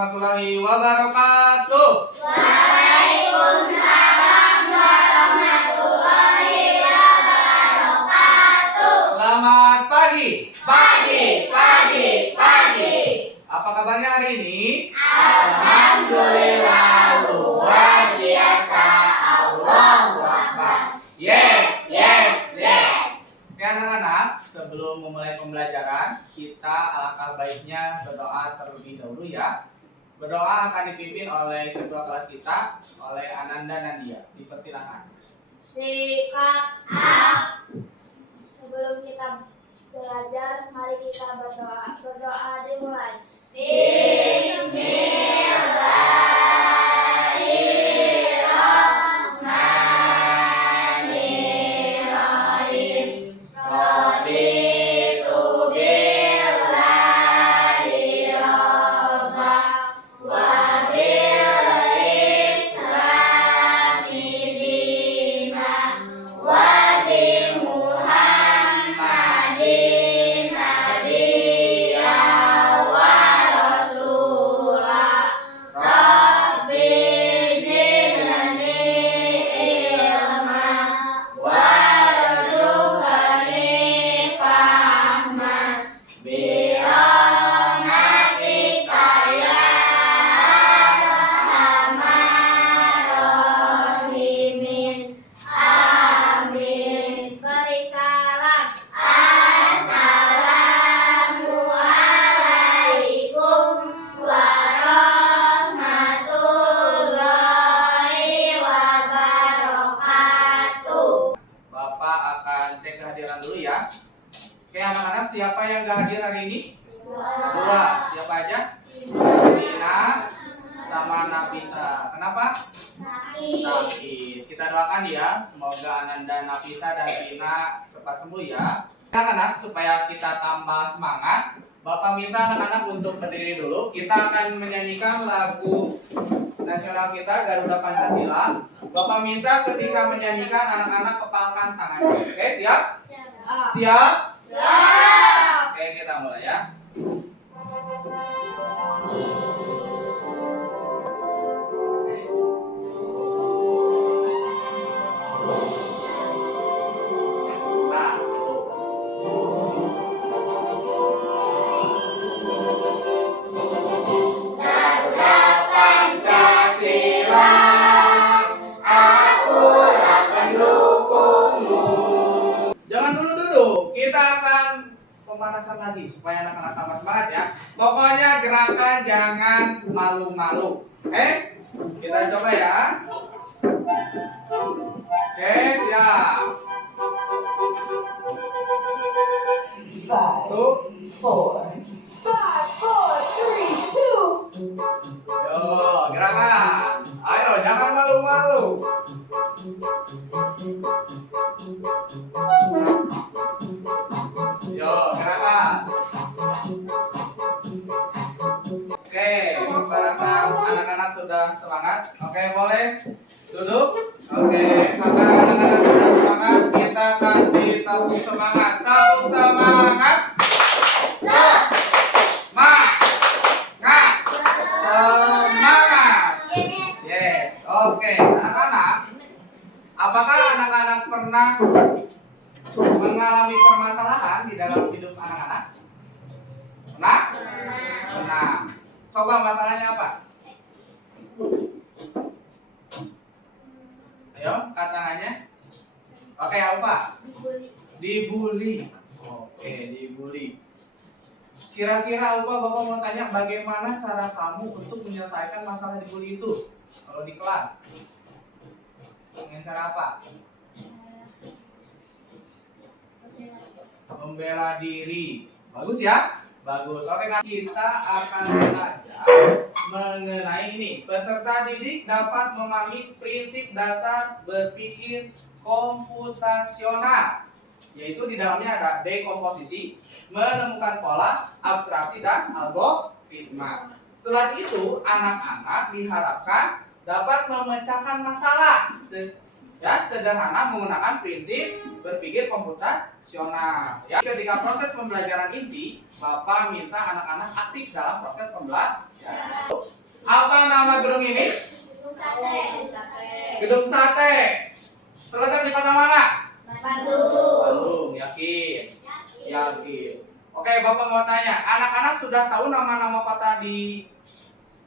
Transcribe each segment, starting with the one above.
warahmatullahi wabarakatuh. Waalaikumsalam warahmatullahi wabarakatuh. Selamat pagi. Pagi. Apa kabarnya hari ini? Alhamdulillah luar biasa. Allahu Akbar. Yes. Oke anak-anak, sebelum memulai pembelajaran, kita alangkah baiknya berdoa terlebih dahulu ya. Berdoa akan dipimpin oleh ketua kelas kita, oleh Ananda Nandia. Dipersilakan. Sikap sebelum kita belajar, mari kita berdoa. Berdoa dimulai. Bismillahirrahmanirrahim. Raditu billahi robba wa bil islami dina wa bi Muhammadin nabiyya wa rasulah. Rabbi zidni ilma warzuqni fahman birahmatika ya arhamar rahimin. Amin. Beri salam. Assalamualaikum warahmatullahi wabarakatuh. Bapak akan cek kehadiran dulu ya. Oke anak-anak, siapa yang gak hadir hari ini? Dua. Siapa aja? Dina sama Nafisa. Kenapa? Sakit. Kita doakan ya, semoga Ananda, Nafisa, dan Dina cepat sembuh ya. Anak-anak, supaya kita tambah semangat, Bapak minta anak-anak untuk berdiri dulu. Kita akan menyanyikan lagu nasional kita, Garuda Pancasila. Bapak minta ketika menyanyikan anak-anak kepalkan tangannya. Oke, siap? Siap? Oke, kita mulai ya. Nah, Garuda Pancasila, akulah pendukungmu. jangan dulu duduk. Kita akan pemanasan lagi supaya anak-anak tambah semangat ya. Pokoknya gerakan jangan malu-malu. Kita coba ya. Oke, siap. 5, Tuh. 4, 3, 2. Yo, gerakan. Ayo, jangan malu-malu. Yo, gerakan. Oke, merasa anak-anak sudah semangat. Oke, boleh duduk. Oke, karena anak-anak sudah semangat, kita kasih tepuk semangat. Tepuk semangat. Semangat. Yes. Oke, anak-anak. Apakah anak-anak pernah mengalami permasalahan di dalam hidup anak-anak? Pernah? Pernah. Coba masalahnya apa? Ayo, tangannya. Oke, apa? Dibully. Oke, dibully. Kira-kira Alfa, Bapak mau tanya bagaimana cara kamu untuk menyelesaikan masalah dibully itu kalau di kelas? Dengan cara apa? Membela diri. Bagus ya? Bagus. Oke, kita akan belajar mengenai ini. Peserta didik dapat memahami prinsip dasar berpikir komputasional, yaitu di dalamnya ada dekomposisi, menemukan pola, abstraksi, dan algoritma. Setelah itu, anak-anak diharapkan dapat memecahkan masalah Ya, sederhana menggunakan prinsip berpikir komputasional. Ya, ketika proses pembelajaran inti, Bapak minta anak-anak aktif dalam proses pembelajaran. Apa nama gedung ini? Gedung Sate. Terletak di kota mana? Bandung. Yakin? Yakin. Oke, Bapak mau tanya, anak-anak sudah tahu nama-nama kota di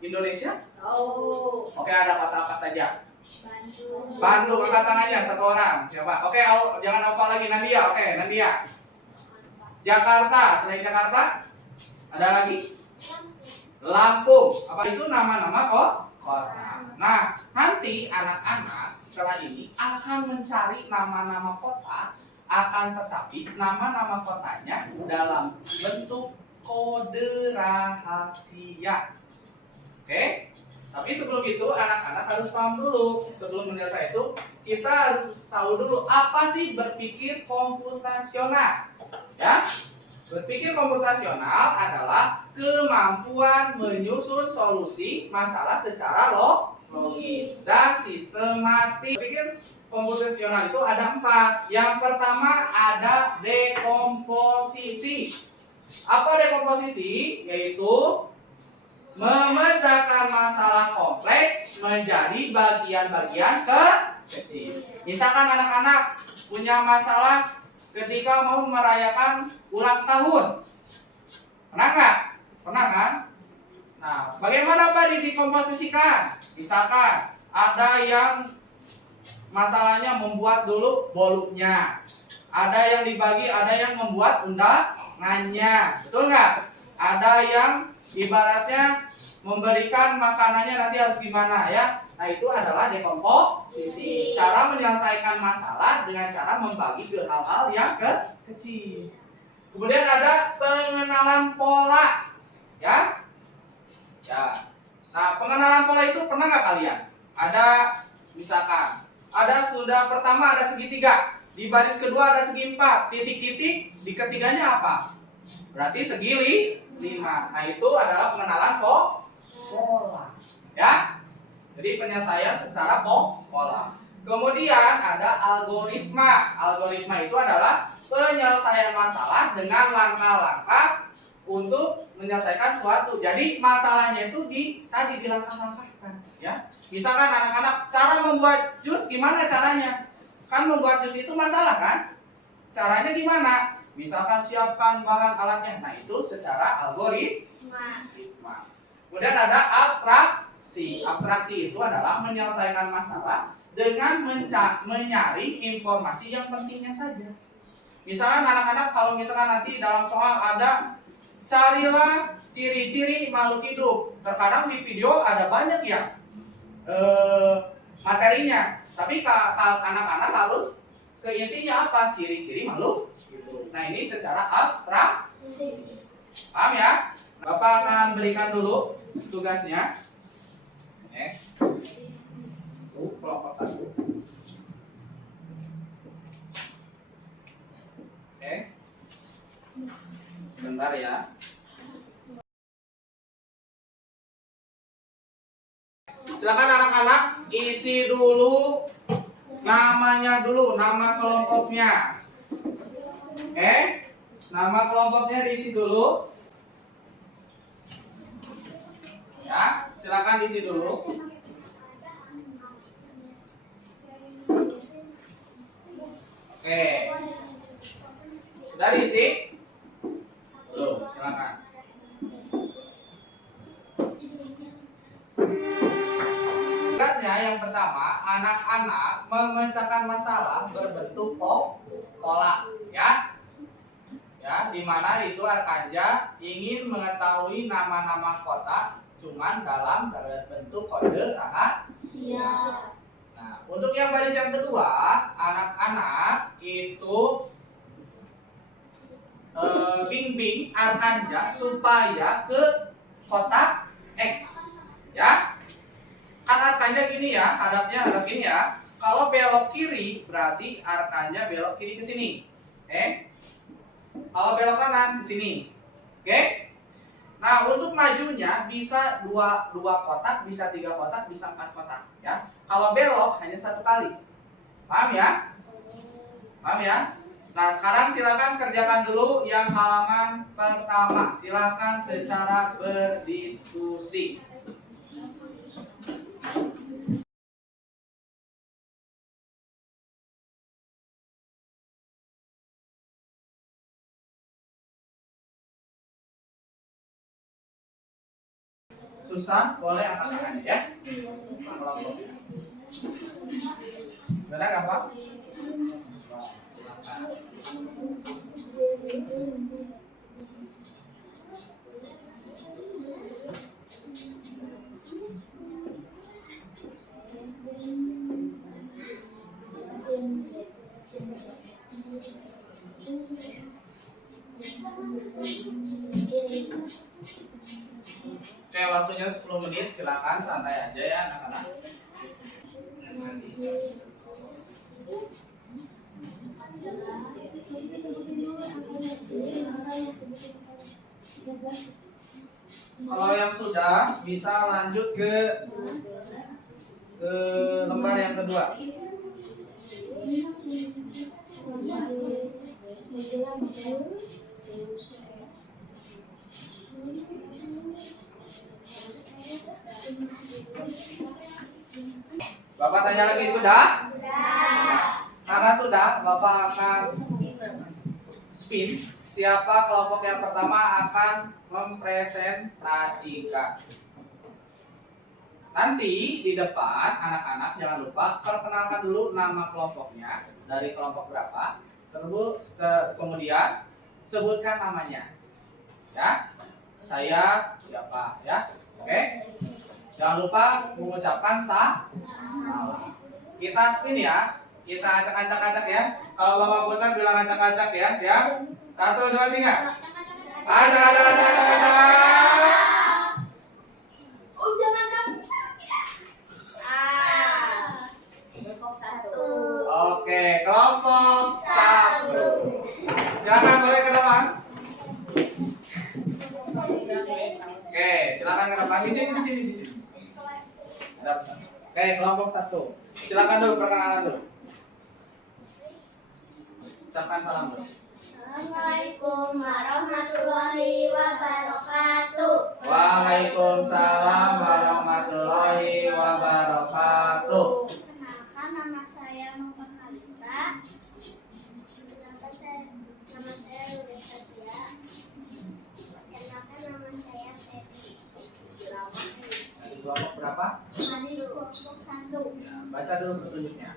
Indonesia? Oke, ada kota apa saja? Bandung, angkat tangannya satu orang. Siapa? Oke, jangan lupa lagi Nadia. Oke, Nadia. Jakarta, selain Jakarta ada lagi? Lampung. Apa itu nama-nama kota? Nah, nanti anak-anak setelah ini akan mencari nama-nama kota, akan tetapi nama-nama kotanya dalam bentuk kode rahasia. Oke? Tapi sebelum itu anak-anak harus paham dulu. Sebelum menyelesaikan itu, kita harus tahu dulu apa sih berpikir komputasional. Ya? Berpikir komputasional adalah kemampuan menyusun solusi masalah secara logis dan sistematis. Berpikir komputasional itu ada 4. Yang pertama ada dekomposisi. Apa dekomposisi? Yaitu memecahkan masalah kompleks menjadi bagian-bagian kecil. Misalkan anak-anak punya masalah ketika mau merayakan ulang tahun. Pernah nggak? Pernah kan? Nah, bagaimana Pak dikomposisikan? Misalkan ada yang masalahnya membuat dulu boluknya. Ada yang dibagi, ada yang membuat undangannya. Betul nggak? Ada yang ibaratnya memberikan makanannya nanti harus gimana ya. Nah, itu adalah dekomposisi. Cara menyelesaikan masalah dengan cara membagi ke hal-hal yang kecil. Kemudian ada pengenalan pola. Ya. Ya. Nah, pengenalan pola itu pernah nggak kalian? Ada misalkan sudah pertama ada segitiga, di baris kedua ada segi 4, titik-titik, di ketiganya apa? Berarti segi 5. Nah, itu adalah pengenalan pola. Ya. Jadi penyelesaian secara pola. Kemudian ada algoritma. Algoritma itu adalah penyelesaian masalah dengan langkah-langkah untuk menyelesaikan suatu. Jadi masalahnya itu tadi dilangkah-langkahkan, ya. Misalkan anak-anak cara membuat jus gimana caranya? Kan membuat jus itu masalah kan? Caranya gimana? Misalkan siapkan bahan alatnya. Nah, itu secara algoritma. Kemudian ada abstraksi. Abstraksi itu adalah menyelesaikan masalah dengan menyaring informasi yang pentingnya saja. Misalkan anak-anak kalau misalkan nanti dalam soal ada carilah ciri-ciri makhluk hidup. Terkadang di video ada banyak ya materinya. Tapi anak-anak harus ke intinya apa? Ciri-ciri makhluk hidup. Nah, ini secara abstraksi. Paham ya? Bapak akan berikan dulu tugasnya. Kelompok 1. Bentar ya. Silakan anak-anak isi dulu namanya dulu, nama kelompoknya. Nama kelompoknya diisi dulu. Ya, silakan isi dulu. Oke. Sudah diisi? Belum, silakan. Tugasnya yang pertama, anak-anak memecahkan masalah berbentuk pola, ya. Ya, di mana itu Arkanja ingin mengetahui nama-nama kota cuman dalam bentuk kode rahasia. Nah, untuk yang baris yang kedua, anak-anak itu bimbing Arkanja supaya ke kotak X, ya. Kan Arkanja gini ya, hadap gini ya. Kalau belok kiri berarti Arkanja belok kiri ke sini. Kalau belok kanan ke sini. Oke? Nah, untuk majunya bisa dua kotak, bisa 3 kotak, bisa 4 kotak, ya. Kalau belok hanya 1 kali. Paham ya? Paham ya? Nah, sekarang silakan kerjakan dulu yang halaman pertama. Silakan secara berdiskusi. Susah, boleh angkat tangan ya. Kelompoknya. Benar nggak Pak? Silakan. Oke, waktunya 10 menit. Silakan santai aja ya anak-anak. Kalau yang sudah bisa lanjut ke lembar yang kedua. Bapak tanya lagi, sudah? Karena sudah, Bapak akan spin. Siapa kelompok yang pertama akan mempresentasikan. Nanti di depan anak-anak jangan lupa perkenalkan dulu nama kelompoknya, dari kelompok berapa. Terus kemudian sebutkan namanya. Ya. Saya siapa ya? Oke. Jangan lupa mengucapkan salam. Kita spin ya. Kita acak-acak ya. Kalau Bapak putar bilang acak-acak ya. Siap? 1, 2, 3. Acak-acak. Oh, jangan kamu. Kelompok 1. Oke, kelompok 1. Silakan boleh ke depan. Oke, silakan ke depan. Di sini. Ada pesan. Oke, kelompok 1. Silakan dulu perkenalan dulu. Ucapkan salam dulu. Assalamualaikum warahmatullahi wabarakatuh. Waalaikumsalam warahmatullahi wabarakatuh. Perkenalkan, nama saya Nova Kalista. Nama saya Ludes Satya. Perkenalkan, nama saya Seti. Di kelompok berapa? Mari kelompok 1. Ya, baca dulu petunjuknya.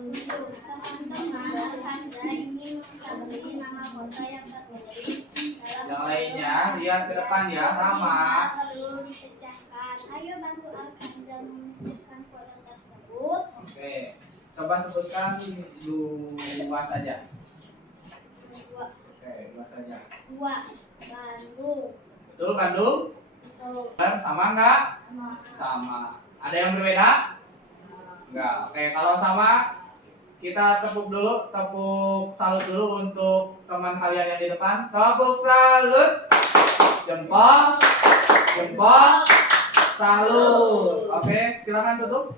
Teman-teman, Anda ingin mengetahui nama kota yang tertulis dalam Yang lainnya lihat ke depan ya, sama. perlu dipecahkan. Ayo bantu Al-Kanza memecahkan kota tersebut. Oke, coba sebutkan 2 saja. 2. Oke, 2 saja. Bandung. Betul Bandung? Betul. Sama enggak? Sama. Ada yang berbeda? Enggak. Oke, kalau sama kita tepuk salut dulu untuk teman kalian yang di depan. Tepuk salut. Jempol, salut. Oke, silakan tutup.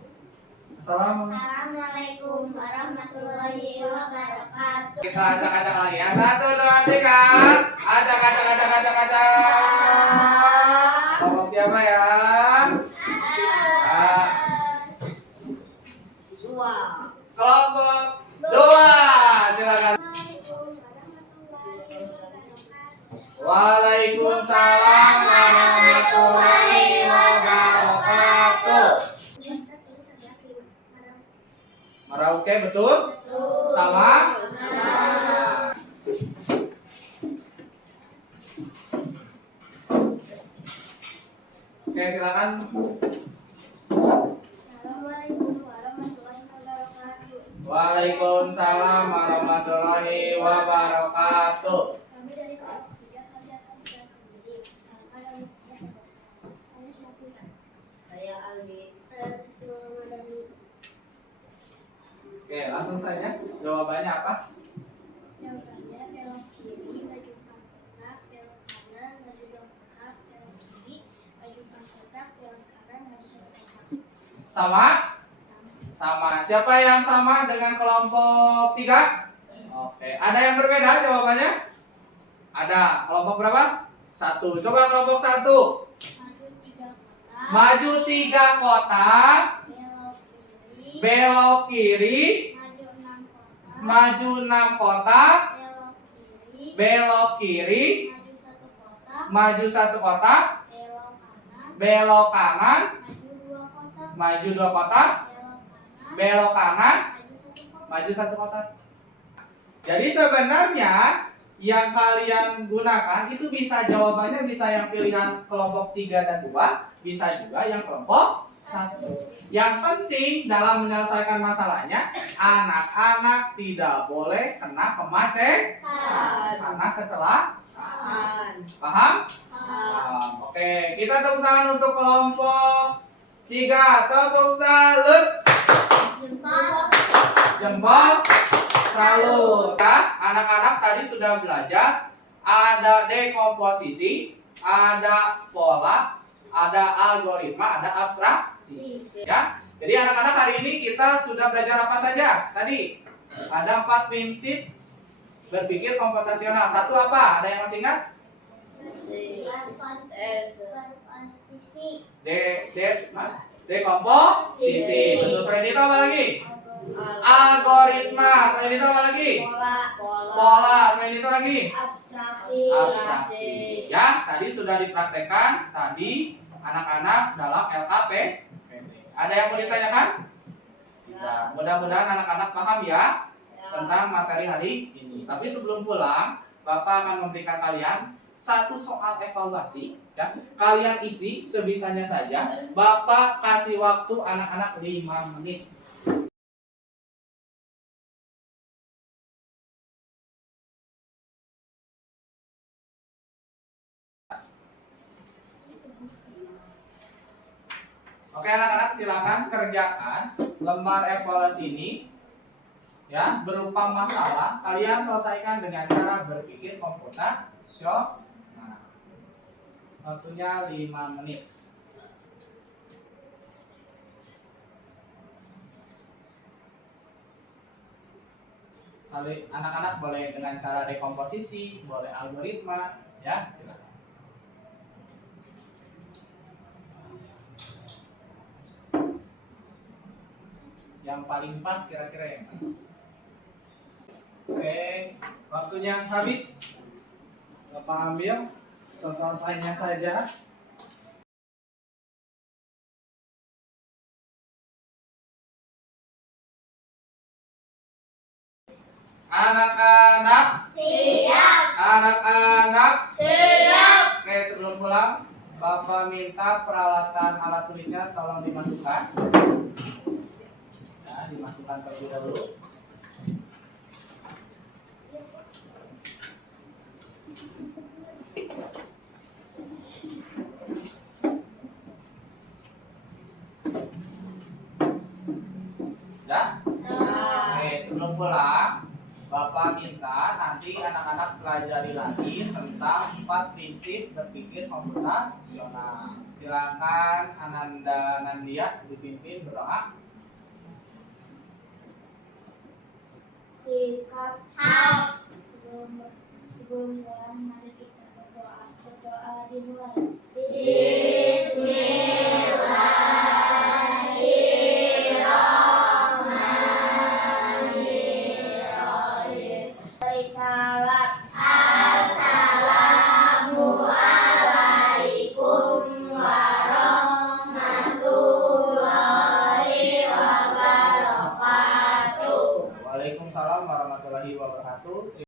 Assalamualaikum warahmatullahi wabarakatuh. Kita acak-acak lagi ya. 1, 2, 3. Acak. Kelompok siapa ya? Kelompok 2. Silakan. Waalaikumsalam warahmatullahi wabarakatuh. Merauke betul? Sama? Oke, silakan. Assalamualaikum warahmatullahi wabarakatuh. Waalaikumsalam warahmatullahi wabarakatuh. Kami dari kelompok 3, kami akan sedang berdiri. Nama saya Syafira. Saya Aldi. Saya Rizky Ramadhani. Oke, langsung saja. Jawabannya apa? Jawabannya belok kiri, maju kotak, belok kanan, maju 2 kotak, belok kiri, maju 4 kotak, belok kanan, maju 1 kotak. Sama? Sama. Siapa yang sama dengan kelompok 3? Oke. Ada yang berbeda jawabannya? Ada. Kelompok berapa? 1. Coba kelompok 1. Maju 3 kotak. Belok kiri. Maju 6 kotak. Belok kiri. Maju 1 kotak. Belok kanan. Maju 2 kotak. Belok kanan. Maju 1 kotak. Jadi sebenarnya yang kalian gunakan itu bisa jawabannya bisa yang pilihan kelompok 3 dan 2, bisa juga yang kelompok 1. Yang penting dalam menyelesaikan masalahnya, anak-anak tidak boleh kena kemacetan karena kecelakaan. Paham? Paham. Oke, kita tepuk tangan untuk kelompok 3. Tepuk salut. Jempol. Salut. Ya, anak-anak tadi sudah belajar ada dekomposisi, ada pola, ada algoritma, ada abstraksi. Ya. Jadi anak-anak hari ini kita sudah belajar apa saja? Tadi ada 4 prinsip berpikir komputasional. 1 apa? Ada yang masih ingat? Dekomposisi. Betul. Selain itu apa lagi? Algoritma. Selain itu apa lagi? Pola. Selain itu lagi? Abstraksi. Ya, tadi sudah dipraktekkan tadi anak-anak dalam LKP. Ada yang mau ditanyakan? Tidak. Mudah-mudahan anak-anak paham ya tentang materi hari ini. Tapi sebelum pulang, Bapak akan memberikan kalian 1 soal evaluasi. Ya. Kalian isi sebisanya saja. Bapak kasih waktu anak-anak 5 menit. Oke anak-anak, silakan kerjakan lembar evaluasi ini ya, berupa masalah. Kalian selesaikan dengan cara berpikir komputasional. Waktunya 5 menit. Anak-anak boleh dengan cara dekomposisi, boleh algoritma, ya silakan. Yang paling pas kira-kira yang mana? Oke, waktunya habis. Bapak ambil selesainya saja. Anak-anak siap. Anak-anak siap. Oke, sebelum pulang Bapak minta peralatan alat tulisnya tolong dimasukkan. Ya, dimasukkan terlebih dahulu. Ya? Oke, sebelum pulang Bapak minta nanti anak-anak pelajari lagi tentang 4 prinsip berpikir komputasional. Silakan Ananda Nandia dipimpin berdoa. Sikap sebelum pulang mari kita berdoa. Berdoa dimulai. Bismillahirrahmanirrahim. Beri salat.